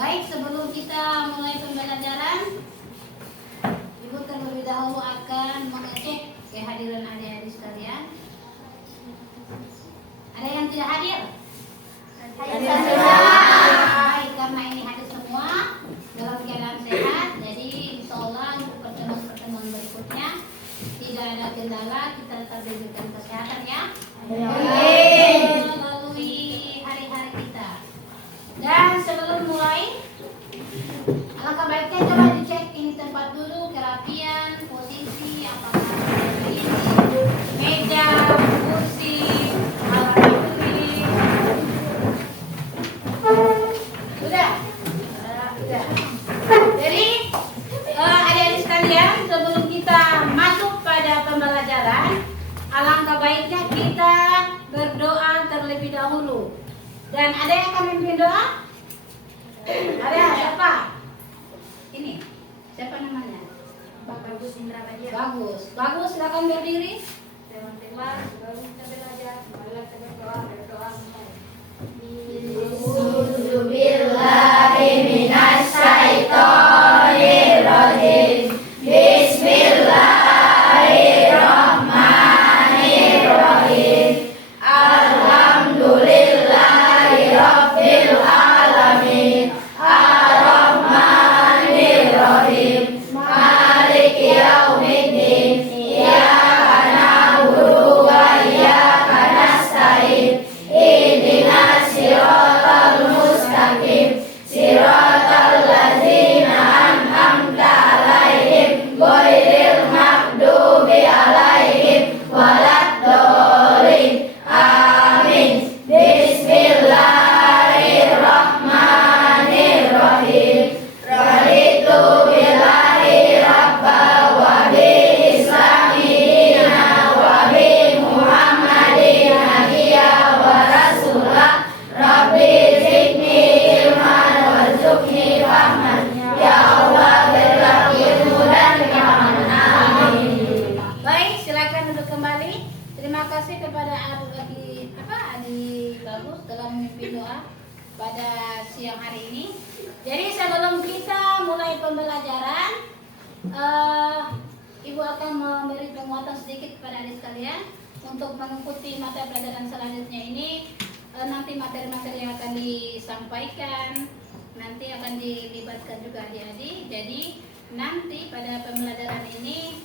Baik, sebelum kita mulai pembelajaran, Ibu terlebih dahulu akan mengecek kehadiran adik-adik sekalian. Ada yang tidak hadir? Hadir. Baik, karena ini hadir semua dalam keadaan sehat, jadi insya Allah untuk pertemuan berikutnya tidak ada kendala, kita tetap diberikan kesehatan ya. Melalui hari-hari kita. Dan sebelum mulai, alangkah baiknya coba dicek ini tempat dulu, kerapian, posisi, apakah ini meja, kursi, alat tulis. Sudah. Jadi adik-adik sekalian, sebelum kita masuk pada pembelajaran, alangkah baiknya kita berdoa terlebih dahulu. Dan ada yang akan memimpin doa? Ada siapa? Ini siapa namanya? Bagus Indra Badia. Bagus, silakan berdiri. Teman-teman, baru kita belajar. Marilah kita berdoa. Bismillahirrahmanirrahim. Bismillahirrahmanirrahim. Alhamdulillahirabbil alamin. Arrahmanirrahim. Maliki yaumiddin. Iyyaka na'budu wa iyyaka nasta'in. Ihdinas siratal mustaqim. Siratal ladzina an'amta 'alaihim ghairil maghdubi 'alaihim waladdallin. Amin. Bismillahirrahmanirrahim. Raditu billahi rabba wa bil islami dina wa bi Muhammadin nabiyya wa rasulah. Rabbi zidni ilman warzuqni fahman. Ya Allah, berilah ilmu dan kefahaman. Amin. Baik, silakan duduk kembali. Terima kasih kepada Adi Bagus telah memimpin doa pada siang hari ini. Jadi sebelum kita mulai pembelajaran, Ibu akan memberi penguatan sedikit kepada adik sekalian untuk mengikuti mata pelajaran selanjutnya ini. Nanti materi-materi yang akan disampaikan nanti akan dilibatkan juga adik-adik. Jadi nanti pada pembelajaran ini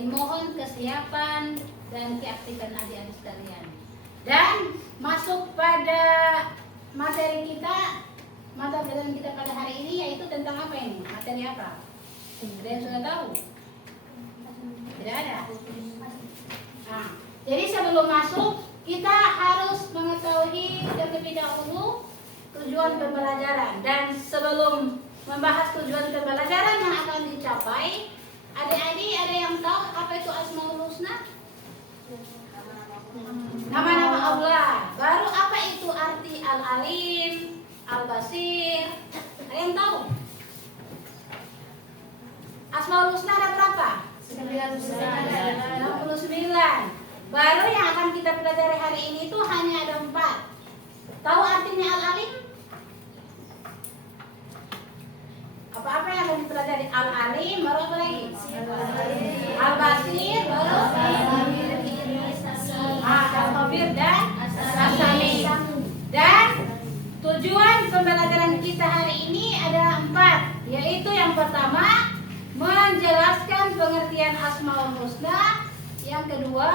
dimohon kesiapan dan keaktifan adik-adik sekalian. Dan masuk pada materi kita, mata pelajaran kita pada hari ini yaitu tentang apa ini? Materi apa? Ada yang sudah tahu? Tidak ada. Nah, jadi sebelum masuk kita harus mengetahui terlebih dahulu tujuan pembelajaran. Dan sebelum membahas tujuan pembelajaran yang akan dicapai, adik-adik ada yang tahu apa itu Asmaul Husna? Nama-nama Allah. Baru apa itu arti Al-Alim, Al-Basir? Ada yang tahu? Asmaul Husna ada berapa? 99. Baru yang akan kita pelajari hari ini itu hanya ada 4. Tahu artinya Al-Alim? Apa-apa yang akan dipelajari? Al-Alim, baru apa lagi? Al-Basir, baru Al-Khabir dan As-Sami. Dan tujuan pembelajaran kita hari ini ada 4, yaitu yang pertama menjelaskan pengertian Asmaul Husna, yang kedua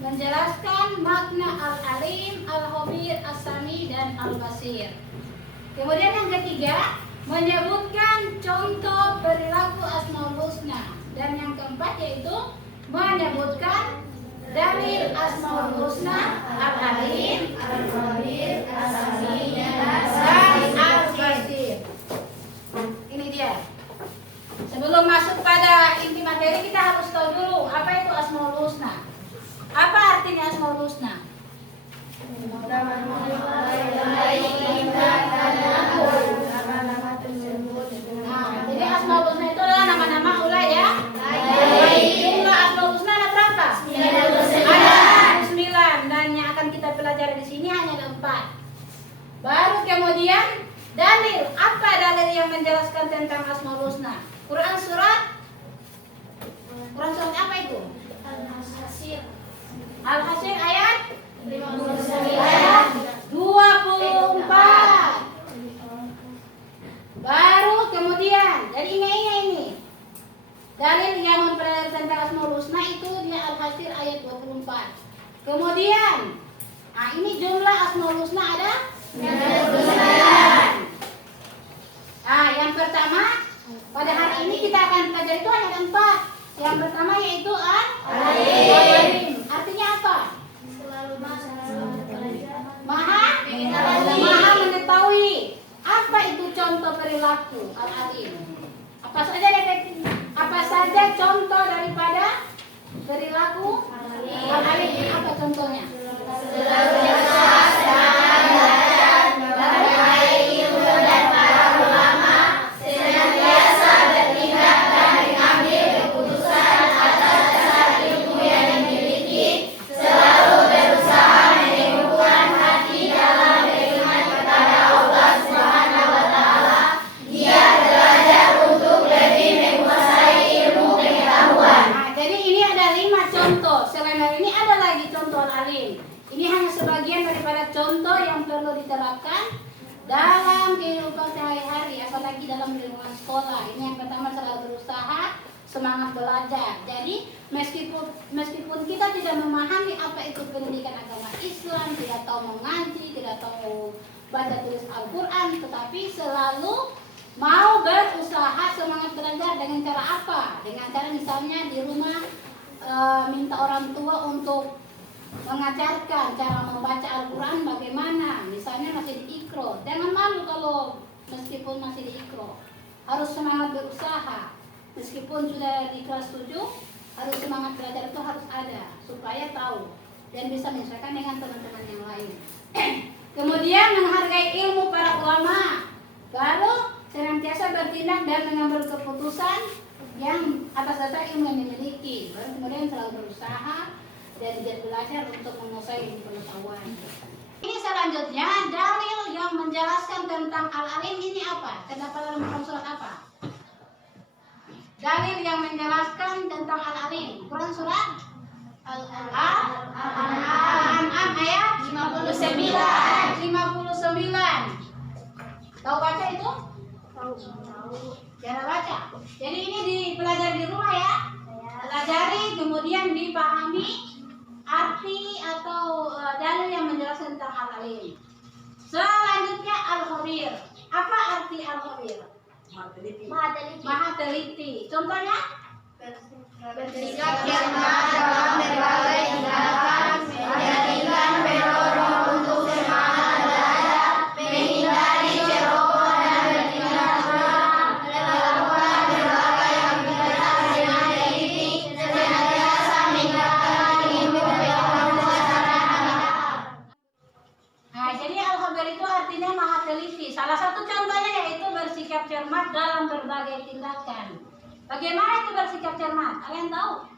menjelaskan makna Al-Alim, Al-Khabir, As-Sami dan Al-Basir. Kemudian yang ketiga menyebutkan contoh perilaku Asmaul Husna, dan yang keempat yaitu menyebutkan dalil Asmaul Husna, Al-Alim, Al-Khabir, As-Sami dan Al-Basir. Ini dia. Sebelum masuk pada inti materi, kita harus tahu dulu apa itu Asmaul Husna. Apa artinya Asmaul Husna? Jadi Asmaul Husna itu adalah nama-nama Allah ya. Jumlah Asmaul Husna ada berapa? 9. Dan yang akan kita pelajari di sini hanya ada 4. Baru kemudian Dalil, apa dalil yang menjelaskan tentang Asmaul Husna? Quran surat apa itu? Al-Hasyr ayat 24. Baru kemudian, jadi ini dalil yang mempelajari tentang Asmaul Husna itu di Al-Hasyr ayat 24. Kemudian, ini jumlah Asmaul Husna ada 99. Yang pertama, pada hari ini kita akan pelajari itu hanya 4. Yang pertama yaitu Al-Alim. Artinya apa? Maha mengetahui. Apa itu contoh perilaku Al-Alim? Apa saja contoh daripada perilaku Al-Alim? Apa contohnya? Selalu berusaha dan memperbaiki ilmu dan para ulama, senantiasa bertindak dan mengambil keputusan atas dasar ilmu yang dimiliki, selalu berusaha meneguhkan hati dalam beriman kepada Allah Subhanahu wa Ta'ala. Dia belajar untuk lebih menguasai ilmu pengetahuan. Jadi ini ada 5 contoh. Selain ini ada lagi contoh Al-Alim. Ini hanya sebagian daripada contoh yang perlu diterapkan dalam kehidupan sehari-hari, apalagi dalam lingkungan sekolah. Ini yang pertama, selalu berusaha, semangat belajar. Jadi meskipun kita tidak memahami apa itu pendidikan agama Islam, tidak tahu mengaji, tidak tahu baca tulis Al-Quran, tetapi selalu mau berusaha, semangat belajar. Dengan cara apa? Dengan cara misalnya di rumah minta orang tua untuk mengajarkan cara membaca Al-Quran bagaimana. Misalnya masih di Iqra, jangan malu kalau meskipun masih di Iqra, harus semangat berusaha. Meskipun sudah di kelas 7, harus semangat belajar, itu harus ada supaya tahu dan bisa menyesuaikan dengan teman-teman yang lain. Kemudian menghargai ilmu para ulama, baru senantiasa bertindak dan mengambil keputusan yang atas dasar ilmu yang dimiliki. Baru kemudian selalu berusaha dan belajar untuk menguasai pengetahuan. Ini selanjutnya dalil yang menjelaskan tentang Al-Alim ini apa? Terdapat dalam Quran surat apa? Dalil yang menjelaskan tentang Al-Alim, Quran surat Al-An'am ayat 59. Tahu baca itu? Cara baca. Jadi ini dipelajari di rumah ya. Pelajari kemudian dipahami arti atau dalil yang menjelaskan tentang Al-Alim. Selanjutnya Al-Khabir. Apa arti Al-Khabir? Maha teliti. Contohnya? Bersikap cermat dalam berbagai tindakan, menjadikan pendorong untuk semangat belajar, menghindari ceroboh dan bertindak curang, melakukan berbagai aktivitas dengan teliti, senantiasa meningkatkan ilmu pengetahuan masyarakat. Jadi Al-Khabir itu artinya maha teliti. Salah satu contohnya yaitu bersikap cermat dalam berbagai tindakan. Bagaimana itu bersikap cermat? Kalian tahu?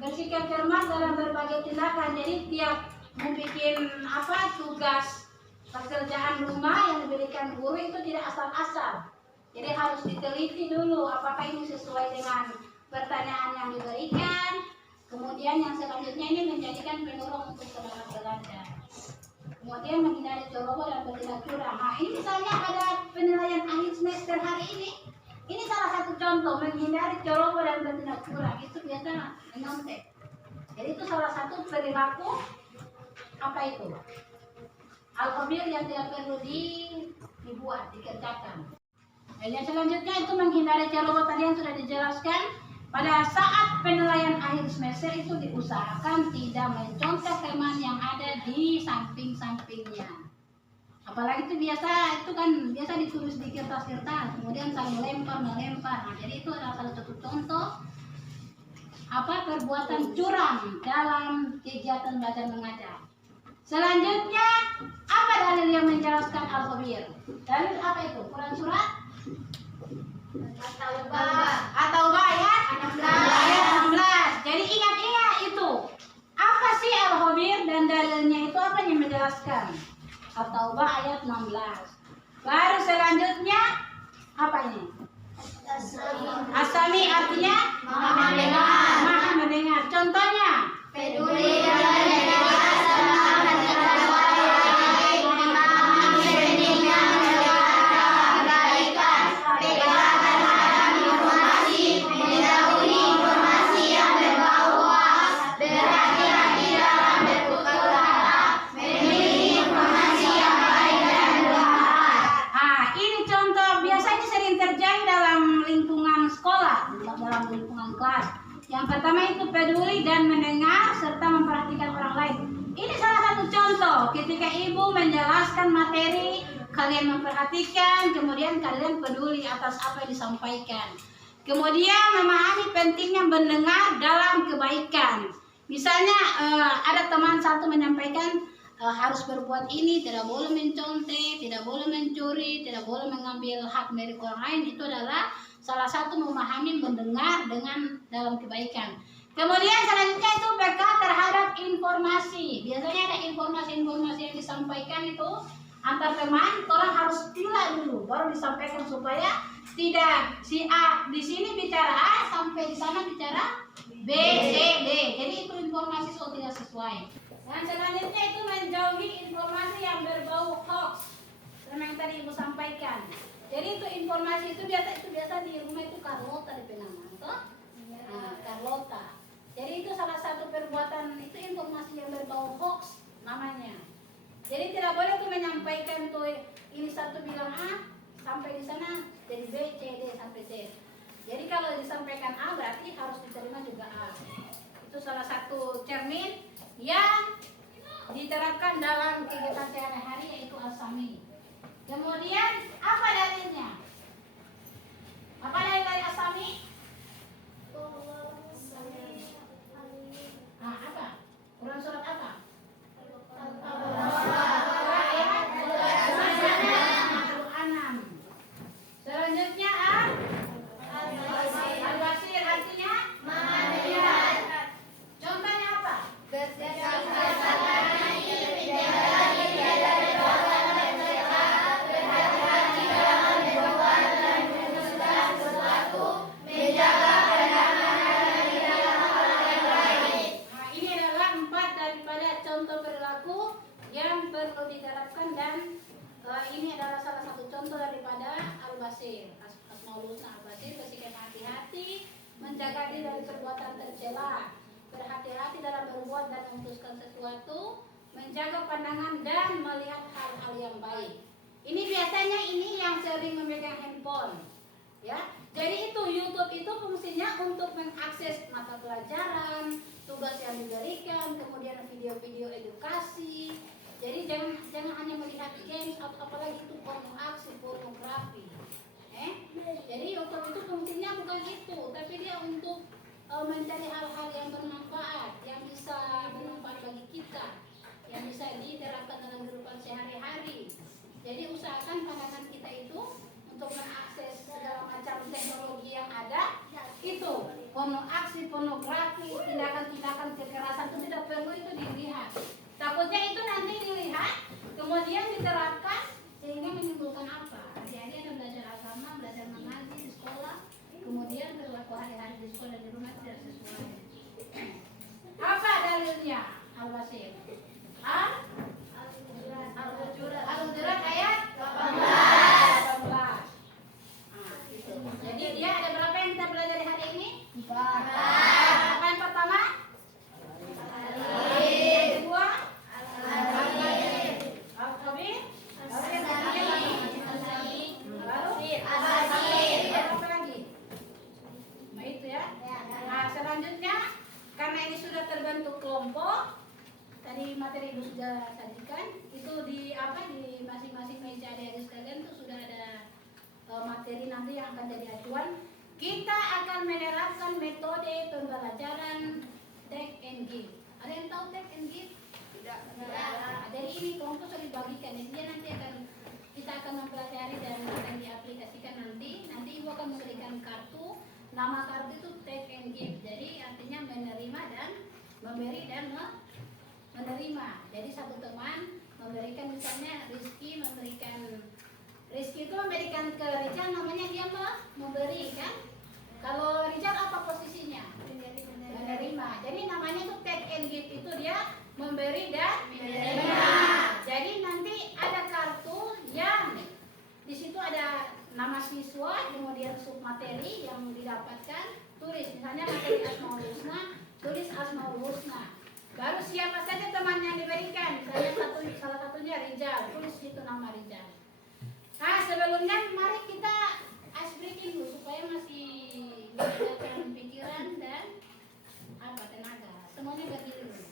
Bersikap cermat dalam berbagai tindakan. Jadi tiap membuat tugas pekerjaan rumah yang diberikan guru itu tidak asal-asal. Jadi harus diteliti dulu apakah ini sesuai dengan pertanyaan yang diberikan. Kemudian yang selanjutnya ini menjadikan pendorong untuk semangat belajar. Kemudian menghindari ceroboh dan bertindak curang. Nah, ini misalnya pada penilaian akhir semester hari ini. Ini salah satu contoh menghindari ceroboh dan bertindak curang. Itu biasa menyontek. Jadi itu salah satu perilaku apa itu? Al-Khabir yang tidak perlu dibuat, dikerjakan. Dan yang selanjutnya itu menghindari ceroboh tadi yang sudah dijelaskan. Pada saat penilaian akhir semester itu diusahakan tidak mencontoh teman yang ada di samping-sampingnya. Apalagi itu biasa ditulis di kertas-kertas, kemudian saling melempar. Nah, jadi itu adalah salah satu contoh perbuatan curang dalam kegiatan belajar mengajar. Selanjutnya, apa dalil yang menjelaskan Al-Khabir? Dalil apa itu? Quran surat At-Taubah ayat 16. Jadi ingat itu. Apa sih Al-Khabir dan dalilnya itu apa yang menjelaskan At-Taubah ayat 16. Baru selanjutnya apa ini? Asami artinya Maha mendengar. maha mendengar. Contohnya Peduli dengan negara serta menjaga lain, memahami pentingnya menjaga kebaikan, peka terhadap informasi, mendahului informasi yang berbau hoaks, berhati-hati dalam bertutur kata, memilih informasi yang baik dan bermanfaat. ini contoh biasanya sering terjadi dalam lingkungan sekolah, dalam lingkungan kelas. Yang pertama itu peduli dan mendengar serta memperhatikan orang lain. Ini salah satu contoh ketika ibu menjelaskan materi, kalian memperhatikan, kemudian kalian peduli atas apa yang disampaikan. Kemudian memahami pentingnya mendengar dalam kebaikan. Misalnya ada teman satu menyampaikan harus berbuat ini, tidak boleh mencontek, tidak boleh mencuri, tidak boleh mengambil hak milik orang lain. Itu adalah salah satu memahami mendengar dengan dalam kebaikan. Kemudian selanjutnya itu peka terhadap informasi. Biasanya ada informasi-informasi yang disampaikan itu antar teman, orang harus pilih dulu baru disampaikan supaya tidak si A di sini bicara A sampai di sana bicara B, C, D. Jadi itu informasi so tidak sesuai. Dan selanjutnya itu menjauhi informasi yang berbau hoax. Yang tadi ibu sampaikan. Jadi itu informasi itu biasa di rumah itu Carlota di Penang, toh? Nah, Carlota. Jadi itu salah satu perbuatan itu informasi yang berbau hoax namanya. Jadi tidak boleh tuh menyampaikan tuh ini satu bilang A sampai di sana jadi B, C, D sampai Z. Jadi kalau disampaikan A berarti harus diterima juga A. Itu salah satu cermin yang diterapkan dalam kegiatan sehari-hari yaitu Asami. Kemudian apa dalilnya? Apa dalil dari Asami? Apa? Quran surat apa? Al-An'am. Selanjutnya Al-Basir artinya melihat. Contohnya apa? Perlu diterapkan dan ini adalah salah satu contoh daripada Al-Basir. Asmaul Husna Al-Basir, bersikap hati-hati, menjaga diri dari perbuatan tercela, berhati-hati dalam berbuat dan memutuskan sesuatu, menjaga pandangan dan melihat hal-hal yang baik. Ini biasanya ini yang sering memegang handphone, ya. Jadi itu YouTube itu fungsinya untuk mengakses mata pelajaran, tugas yang diberikan, kemudian video-video edukasi. Jadi jangan hanya melihat games atau apalagi itu pornografi. Jadi YouTube itu fungsinya bukan itu, tapi dia untuk mencari hal-hal yang bermanfaat, yang bisa bermanfaat bagi kita, yang bisa diterapkan dalam kehidupan sehari-hari. Jadi usahakan pandangan kita itu untuk mengakses segala macam teknologi yang ada. Itu pornografi, tindakan-tindakan kekerasan itu tidak perlu itu dilihat. Takutnya itu nanti dilihat, kemudian diterapkan sehingga menimbulkan apa? Adik-adik ada belajar agama, belajar mengaji di sekolah, kemudian perilaku hari-hari di sekolah di rumah tidak sesuai. Apa dalilnya? Al-Basir. Al-Hujurat ayat 18. Itu. Jadi dia ada berapa yang kita belajar hari ini? 4. Apa yang pertama? Yang kedua? Al-Khabir. Apa lagi? Nah itu ya. Nah selanjutnya karena ini sudah terbentuk kelompok, tadi materi ibu sudah sajikan, itu di masing-masing meja adik-adik sekalian itu sudah ada materi nanti yang akan jadi acuan. Kita akan menerapkan metode pembelajaran take and give. Ada yang tahu take and give? Tidak. Jadi ini kelompok sudah dibagikan. Jadi nanti kita akan mempelajari dan akan diaplikasikan nanti. Nanti ibu akan memberikan kartu. Nama kartu itu take and give. Jadi artinya menerima dan memberi dan menerima. Jadi satu teman memberikan misalnya Rizky itu memberikan ke Rijal, namanya dia memberi kan. Kalau Rijal apa posisinya? Menerima. Jadi namanya itu take and give, itu dia memberi dan menerima. Jadi nanti ada kartu yang di situ ada nama siswa, kemudian submateri yang didapatkan, tulis misalnya materi Asmaul Husna, tulis Asmaul Husna. Baru siapa saja teman yang diberikan, misalnya salah satunya Rijal, tulis situ nama Rijal. Nah sebelumnya mari kita ice breaking dulu supaya masih menjaga pikiran dan tenaga. Semuanya berdiri dulu.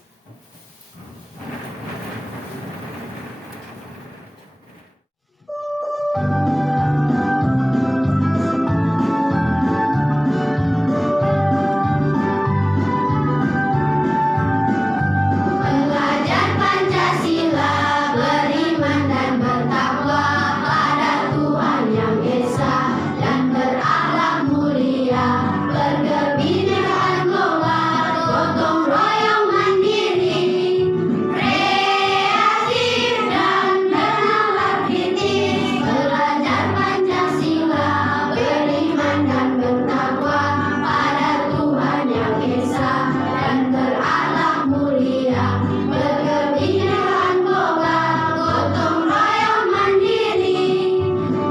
Belajar Pancasila, beriman dan bertakwa pada Tuhan Yang Esa dan berakhlak mulia, berkebinekaan global, gotong royong mandiri, kreatif dan bernalar kritis. Belajar Pancasila, beriman dan bertakwa pada Tuhan Yang Esa dan berakhlak mulia, berkebinekaan global, gotong royong mandiri,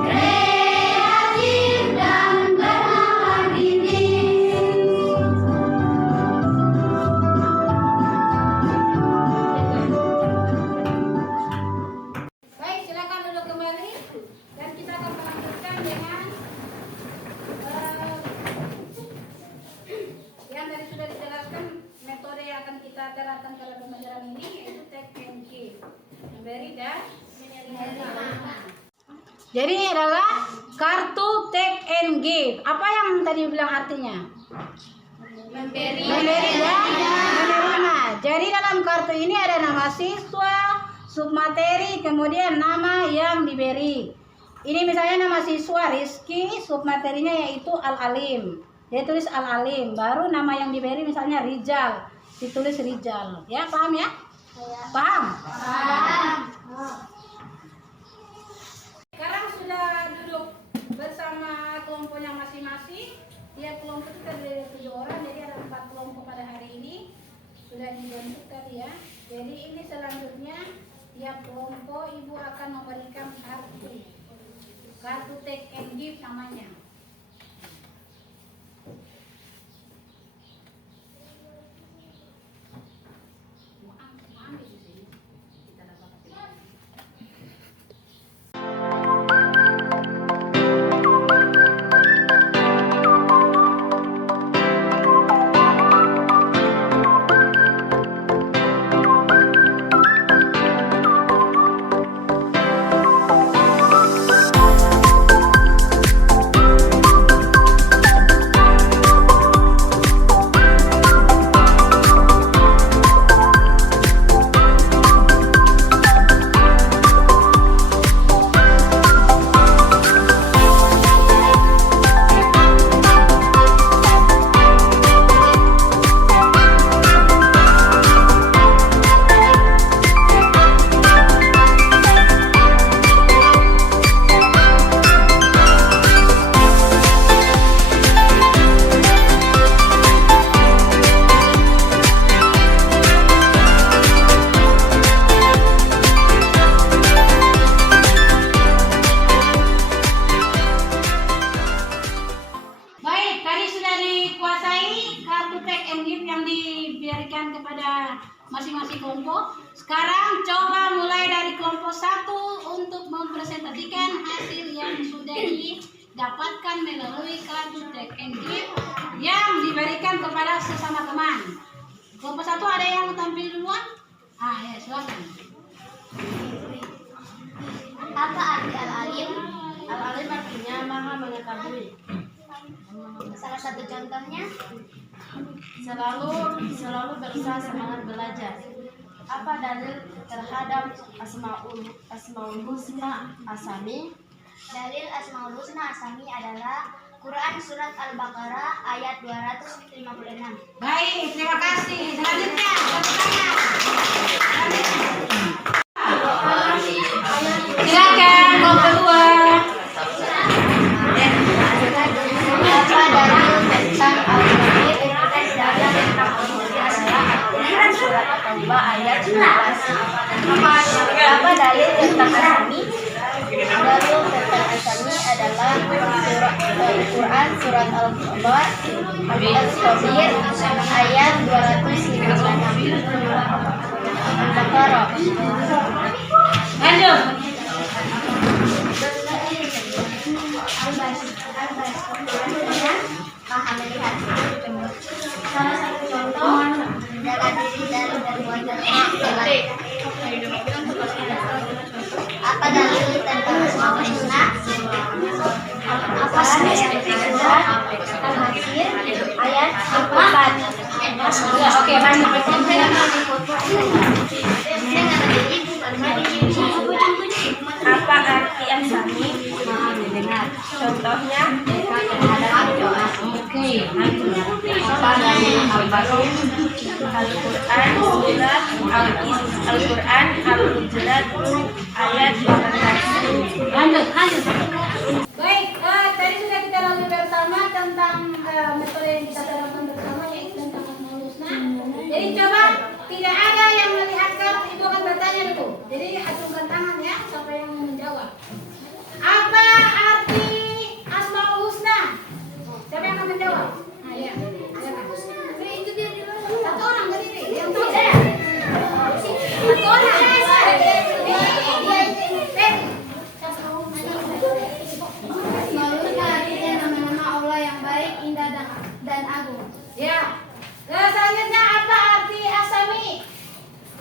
kreatif dan bernalar kritis. Baik, silakan duduk kembali dan kita akan melanjutkan dengan yang tadi sudah dijelaskan metode yang akan kita terapkan dalam pembelajaran ini, yaitu take and give, memberi dan menerima. Jadi ini adalah kartu take and give. Apa yang tadi bilang artinya? Memberi Dan menerima. Jadi dalam kartu ini ada nama siswa, submateri, kemudian nama yang diberi. Ini misalnya nama siswa Rizky, submaterinya yaitu Al-Alim. Dia tulis Al-Alim. Baru nama yang diberi misalnya Rijal, ditulis Rijal. Ya, paham ya? Paham? Sekarang sudah duduk bersama kelompoknya masing-masing. Tiap kelompok itu terdiri dari 7 orang, jadi ada 4 kelompok pada hari ini. Sudah dibentuk tadi ya. Jadi ini selanjutnya tiap kelompok ibu akan memberikan kartu take and give namanya. Ambil di sini. Kita dapat pakai. masing-masing kelompok. Sekarang coba mulai dari kelompok 1 untuk mempresentasikan hasil yang sudah didapatkan melalui kartu take and give yang diberikan kepada sesama teman. Kelompok 1 ada yang tampil duluan? Ya, silakan. Apa arti al-alim? Al-alim artinya maha mengetahui. Salah satu contohnya, Selalu berusaha semangat belajar. Apa dalil terhadap Asmaul Husna Asami? dalil Asmaul Husna Asami adalah Quran Surat Al-Baqarah ayat 256. Baik, terima kasih. Selanjutnya, tepuk tangan. dalil tentang al-khabir? Dalil tentang al-khabir adalah Al-Quran surat At-Taubah ayat 11. Apa dalil tentang asami? Dalil tentang asami adalah Al-Quran surat Al-Taubah Al-Khabir ayat 256. Al-Baqarah. Lanjut. Maha melihat. Salah satu contoh menjaga diri dari berbuat jahat. Apa dalil tentang Asmaul Husna? Apa ayat kedua? Al-Hasir ayat 4. Oke, lanjut. Apa arti asami? Maha mendengar. Contohnya Oke, lanjut. apa dalil al-Baqarah? Al-Quran surat Al-Quran Al-Hujurat ayat 18. Lanjut. Baik, tadi sudah kita lalui bersama tentang metode yang kita terapkan bersama, yaitu tentang Asmaul Husna. Jadi coba tidak ada yang melihat kartu itu akan bertanya dulu. Jadi acungkan tangan ya, siapa yang mau menjawab. Apa arti Asmaul Husna? Siapa yang akan menjawab? Nah, ya. Itu dia di luar. Satu orang berdiri. Yang tahu saya. Satu orang. Nama-nama Allah yang baik, indah dan agung. Ya. Selanjutnya apa arti asami?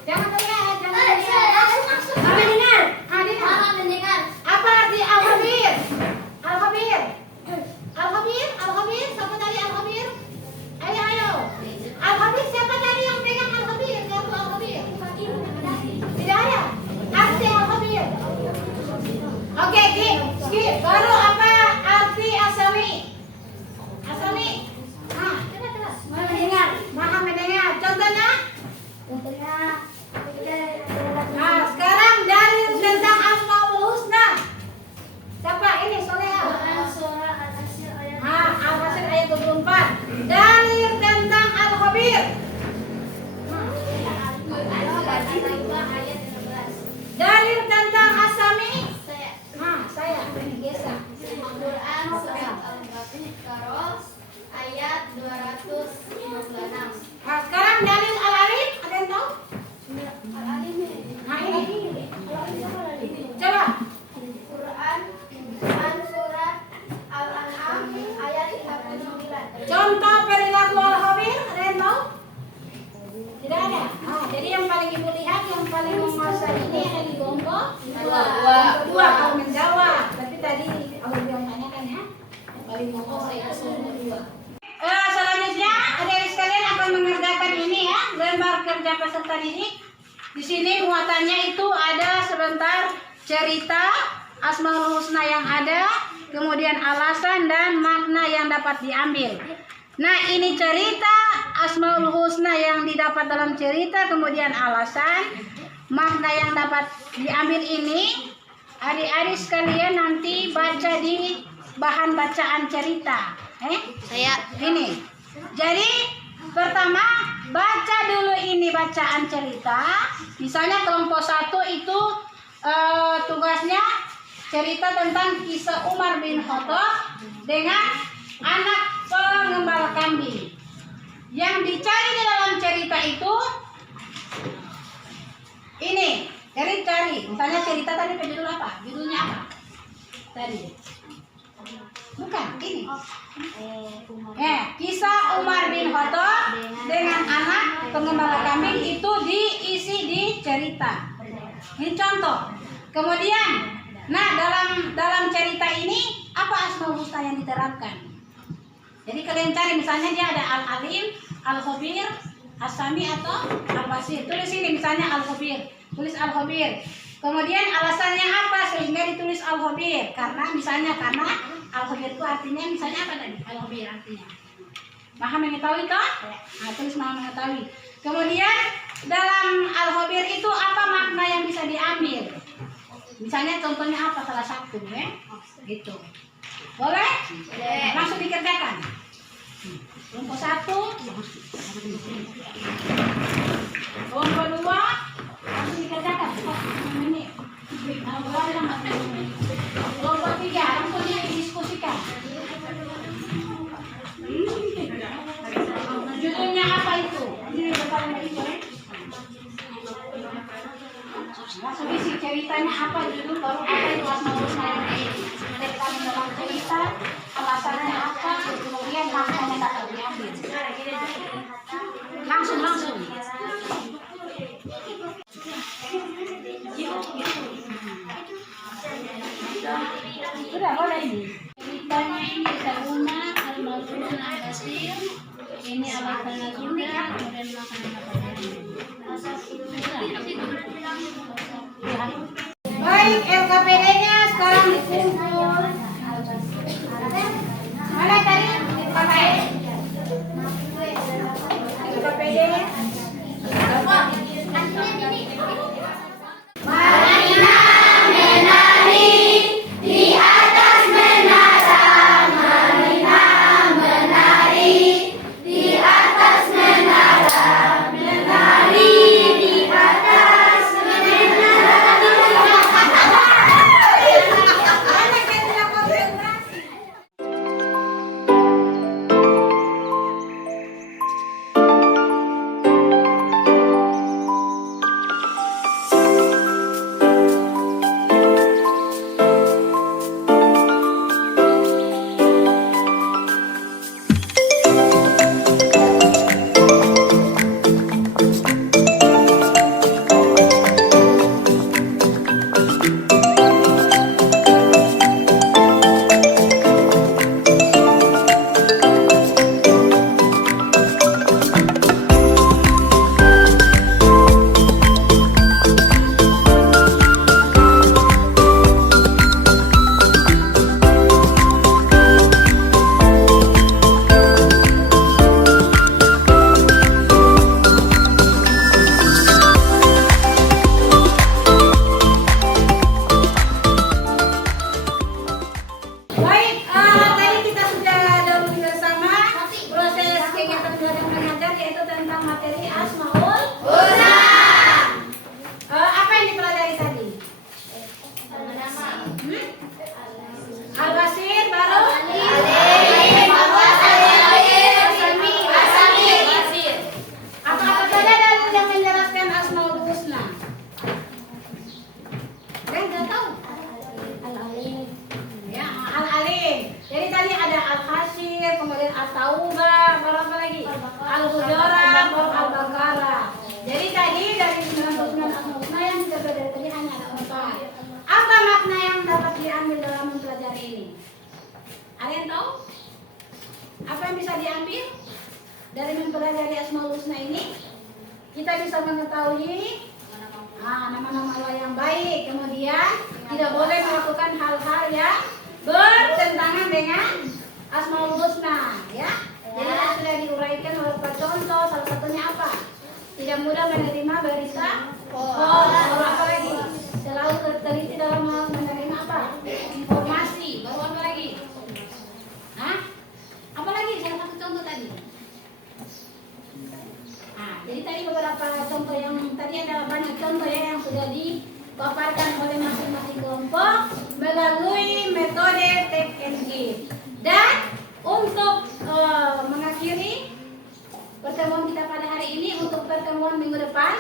Jangan terlihat, jangan terlihat. Mendengar. Mendengar. Apa arti al-khabir? Al-khabir. Al-khabir. Siapa tadi al-khabir? Ayo. Al-khabir siapa tadi yang pegang al-khabir? Kartu al-khabir. Tidak ada. Arti al-khabir. Oke, skip. Baru apa arti asami? Asami. Mendengar. Maha mendengar. Contohnya? Nah, sekarang dalil tentang Asmaul Husna. Siapa ini? Soleha. Al-Hasir ayat 24. Dalil tentang Al-Khabir. Dalil tentang Asami. Saya. Ini Gesa. Al-Quran surat Al-Baqarah ayat 256. Nah, sekarang dalil Al-Alim. Ada yang tahu? Nah, ini. Coba. Quran surat Al-An'am ayat 39. Contoh perilaku Al-Khabir. Ada yang tahu? Tidak ada. Jadi yang paling ibu lihat, yang paling menguasai ini ada di Gonggo. Dua kalau menjawab. Tapi tadi aku belum tanyakan ya. Yang paling menguasai itu semua dua. Selanjutnya adik-adik sekalian akan mengerjakan ini ya, lembar kerja peserta didik. Di sini muatannya itu ada sebentar cerita Asmaul Husna yang ada, kemudian alasan dan makna yang dapat diambil. Nah, ini cerita Asmaul Husna yang didapat dalam cerita, kemudian alasan, makna yang dapat diambil ini. Adik-adik sekalian nanti baca di bahan bacaan cerita. Saya ini. Jadi pertama baca dulu ini bacaan cerita. Misalnya kelompok 1 itu tugasnya cerita tentang kisah Umar bin Khattab dengan anak pengembala kambing. Yang dicari di dalam cerita itu ini. Jadi cari. Misalnya cerita tadi judul apa? Judulnya apa? Tadi. Bukan, ini. Kisah Umar bin Khattab dengan anak pengembala kambing itu diisi di cerita. Ini contoh. Kemudian, nah dalam cerita ini apa Asmaul Husna yang diterapkan? Jadi kalian cari misalnya dia ada Al-Alim, Al-Khabir, As-Sami atau Al-Basir. Tulis ini misalnya Al-Khabir. Tulis Al-Khabir. Kemudian alasannya apa sehingga ditulis Al-Khabir? Karena Al-Khabir itu artinya misalnya apa tadi? Al-Khabir artinya Maha mengetahui toh? Nah, tulis Maha mengetahui. Kemudian dalam Al-Khabir itu apa makna yang bisa diambil? Misalnya contohnya apa salah satu gitu. Boleh? Langsung dikerjakan. Kelompok 1, kelompok 2, langsung dikerjakan. Ini. Kelompok 3, langsung didiskusikan. Judulnya apa itu? Langsung isi ceritanya apa judul, baru apa itu Asmaul Husna ini. Ceritakan dalam cerita, alasannya apa, kemudian maknanya tak diambil. Langsung. Sudah boleh ini. Ceritanya ini Sabuna, Al-Mazrun, Al-Basir. Ini alasannya juga, kemudian makanan apa. Baik, LKPD-nya sekarang dikumpul. Mana tadi? LKPD. Dari mempelajari Asmaul Husna ini, kita bisa mengetahui nama-nama Allah yang baik. Kemudian tidak boleh melakukan hal-hal yang bertentangan dengan Asmaul Husna, ya. Jadi sudah diuraikan beberapa contoh. Salah satunya apa? Tidak mudah menerima berita baru apa lagi? Selalu teliti dalam menerima apa? Informasi. Baru apa lagi? Apa lagi? Salah satu contoh tadi. Jadi tadi beberapa contoh yang tadi adalah banyak contoh ya yang sudah dipaparkan oleh masing-masing kelompok melalui metode take and give. Dan untuk mengakhiri pertemuan kita pada hari ini, untuk pertemuan minggu depan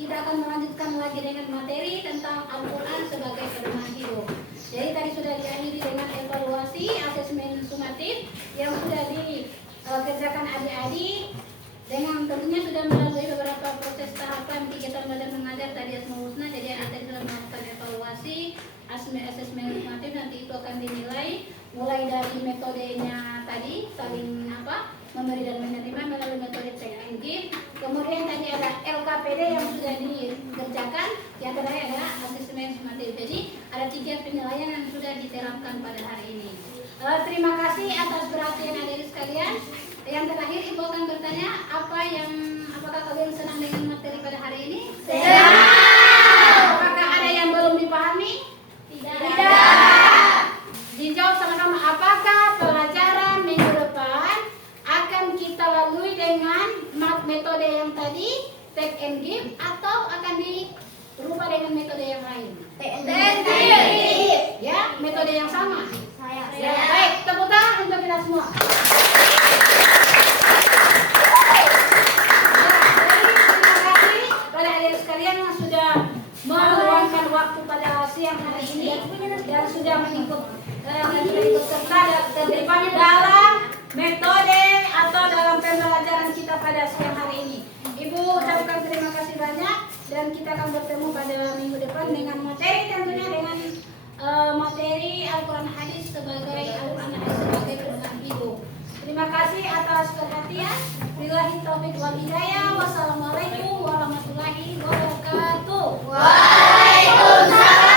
kita akan melanjutkan lagi dengan materi tentang Al-Quran sebagai pedoman hidup. Jadi tadi sudah diakhiri dengan evaluasi asesmen sumatif yang sudah dikerjakan adik-adik. Dengan tentunya sudah melalui beberapa proses tahapan kegiatan belajar mengajar tadi Asmaul Husna. Jadi ada tadi sudah melakukan evaluasi, asesmen sumatif, nanti itu akan dinilai mulai dari metodenya tadi saling memberi dan menerima melalui metode take and give. Kemudian tadi ada LKPD yang sudah dikerjakan, yang terakhir adalah asesmen sumatif. Jadi ada 3 penilaian yang sudah diterapkan pada hari ini. Terima kasih atas perhatian adik-adik sekalian. Yang terakhir Ibu akan bertanya, apakah kalian senang dengan materi pada hari ini? Senang. Apakah ada yang belum dipahami? Tidak. Dijawab sama-sama, apakah metode yang tadi, take and give, atau akan dirubah dengan metode yang lain? Take and give. Ya, metode yang sama. Saya. Ya, baik, tepuk tangan untuk kita semua. Terima kasih pada adik sekalian yang sudah meluangkan waktu pada siang hari ini dan sudah ikut serta dan terlibat dalam metode atau dalam pembelajaran kita pada siang hari ini. Ibu ucapkan terima kasih banyak dan kita akan bertemu pada minggu depan dengan materi tentunya dengan materi Al-Quran Hadis sebagai Al-Quran Hadis sebagai pedoman hidup. Terima kasih atas perhatian. Billahi taufiq wal hidayah. Wassalamualaikum warahmatullahi wabarakatuh. Waalaikumsalam.